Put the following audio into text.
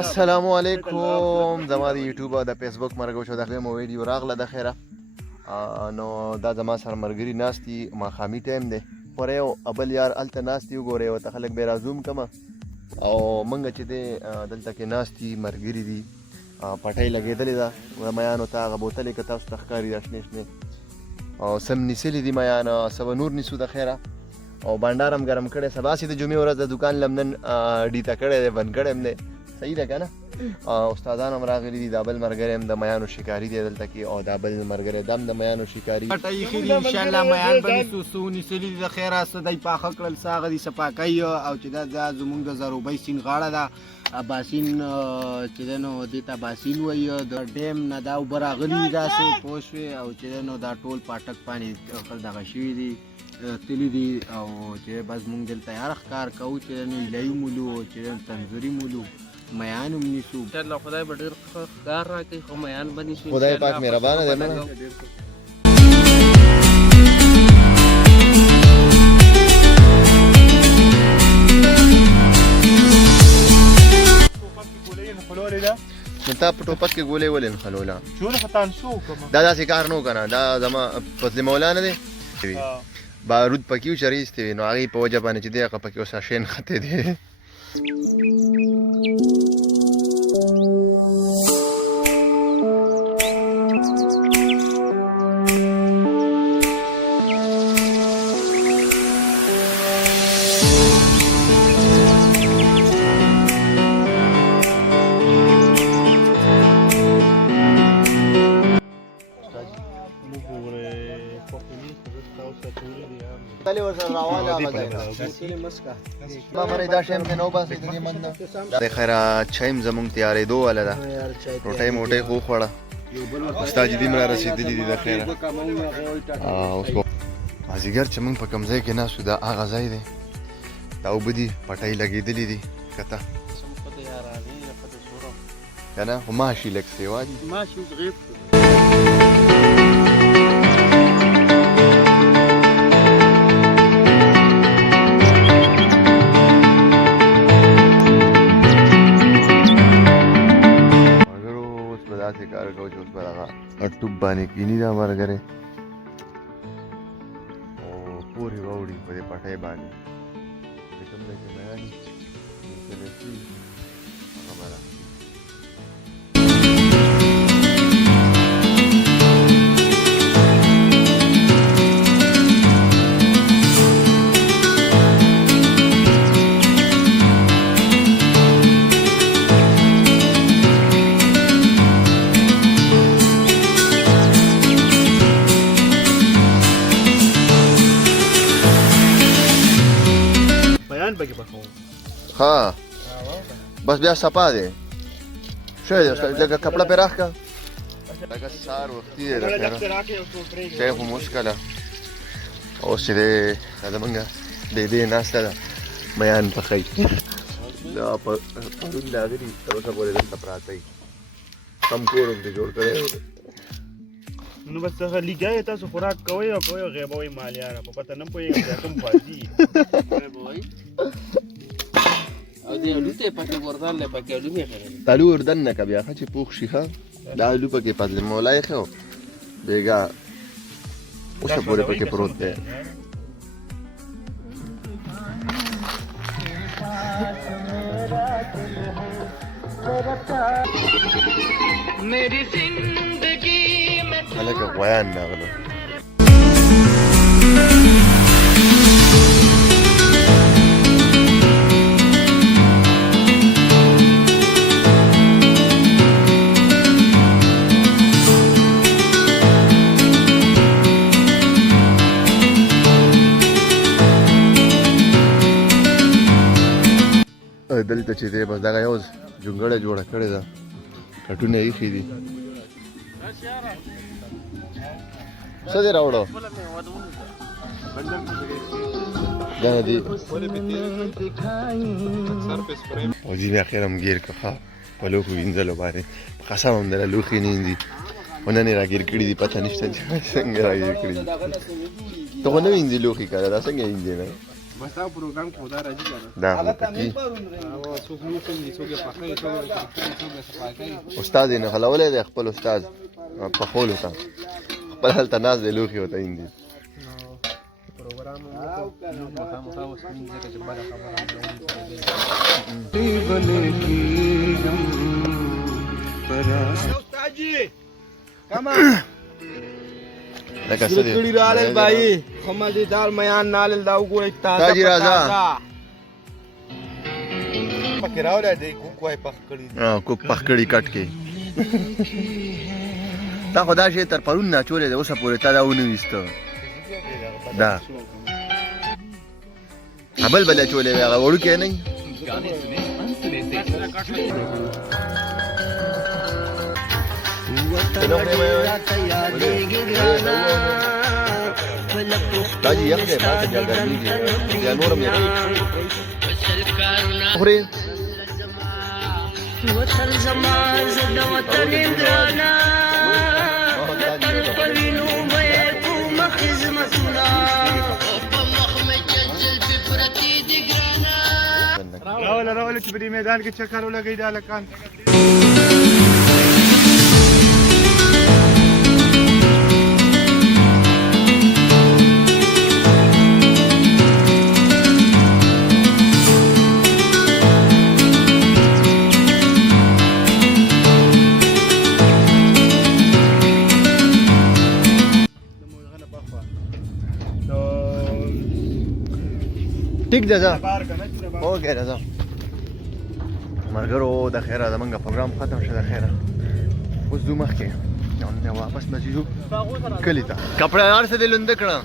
السلام علیکم زما د یوټیوب او د فیسبوک مرګو شو دغه مو ویډیو راغله د خیره نو دا زما سره مرګري ناشتي ماخامي ټایم دی پرې او ابل یار الته ناشتي وګورئ او ته خلک به رازوم کما او منګه چې دی دلته کې ناشتي مرګري دي پټای لګېدلې ده میانو ته هغه بوتلې که تاسو ته ښکاري دا شنې شنې او سم نیسلې دي میان سبا نور نیسو د خیره او بانډار هم ګرم کړی سبا چې د جمعې ورځ د دوکان لمنن ډیته کړی دی بند کړی هم دی صحیح ده که نه استادان هم راغلي دي دا بل ملګری هم د میانو شکاري دی دلته کې او دا بل ملګری دم د میانو شکاري پټه ایښي دي انشاءالله میان به نیسو څه ونیسلي دي د خیره څه دی پاخه کړل څه هغه دي صفا کوي او چې دا زموږ د زروبۍ سیند غاړه ده باسین چې دی نو دې ته باسین وایي د ډیم نه دا اوبه راغلي دي داسې پوه شوې او چې دی نو دا ټول پاټک پاڼې دغه شوي دي تلي دي او چې بس مونږ دلته یار ښکار کوو چې نو ایلایي مولو چې تنظوري مولو میان هم نیسو انشاءالله خدای به ډېر ښه ښکار راکړي خو میان به نیسو خدای پاک مهربانه دی نه نو تا په ټوپک کې ګولۍ ولې نښلوله دا داسې کار نه و که نه دا زما فضل مولا نه دی بارود پکې و چې رایستې وي نو هغې په وجه باندې چې دی هغه پکې اوس شی نښتی دی دا شیم ته نو باسي د دې مننه د خیره چایم زمونږ تیارېدو واله ده روټۍ موټۍ خو خوړه استاد جدي مې را رسېدلي دي د خیره اوس مازدیګر چې موږ په کوم ځای کې ناستو دا هغه ځای دی دا اوبه دي پټۍ لګېدلي دي کته که نه خو ماشي لږ سیوا دي کار کوو چې اوس به دغه ټوپ باندې کیني دا ملګری او پورې واوړي په دې پټۍ باندې چې کوم ځای کې میان نیسلی شي هغه به راځي ها بس بیا صفا دی شوی دی لږه کپړه پرې راښکه لږه سهار وختي دی د چای خو مو وڅښله اوس چې دی دا زمونږ دې ناسته ده میان پخوي دا پرون راغلي تر اوسه پورې دلته پراته وي کم کور هم دې جوړ کړی نو بس هغه لګیا تاسو خوراک کوئ او غیبوئ مالیاره په پته نه پوهېږم چې کوم فاضي او دې الو ته پکې وردان پکې الو مې خېږي تالو اردن نه که بیا ښه چې پوخ شي ښه دا الو پکې فضل مولا یې ښه و بېګا اوسه پورې پکې پروت دی هلکه غویان راغله دلته چې دی بس دغه یو جونګړه جوړه کړې ده کټونه ایښي دي څه دې راوړو دا دي او ځینې اخر هم ګیر که ښه په لوښو وینځلو باندې په قسم هم دله لوښي نه وینځي خو نن یې راګیر کړي دي پته نشته چې څنګه راګیر کړي دي ته خو نه وینځې لوښي که دا څنګه وینځې نه بس دا پروګرام کې خدا راځي کنه دا هغه خو ته نه پکې پرون او څوک نو څنګه څوک یې پخې څوک یې صفائی استاد یې نه خلولې دی خپل استاد په خولو ته خپل هلته ناز دی لوښي ورته ایندي پروګرام نو مخامخا اوس موږ ځکه چې بله خبره استاد جی کما لکه څه دی کړي رالل بھائی خمدیدار میان نالل دا وګورئ تازه تاجي راځه. پکې راولې دی کوک وای پخ کړی کوک پخ کړي کټ کې دا خدا شي تر پرون نه چولې دی اوسه پورې تا دا ونه ویسته دا ابل بل چولې وی هغه وړو کې نه تاجي یخ دی ما ته ګرمي دي یا نورم یې خوري وطن زما زد وطن ګرانا په وینو مې کوم خدمتونه په مخ مې ججل په پرتی دی ګرانا راول چې په دې میدان کې چکر ولګی دا لکان ټیک ده ځه بار کنه چې بار اوکې راځه ملګرو د خیره زمونږ پروګرام ختم شه د خیره اوس ځو مخکې نه واپس به ځو کلي ته کپړه هر څه دې لنده کړه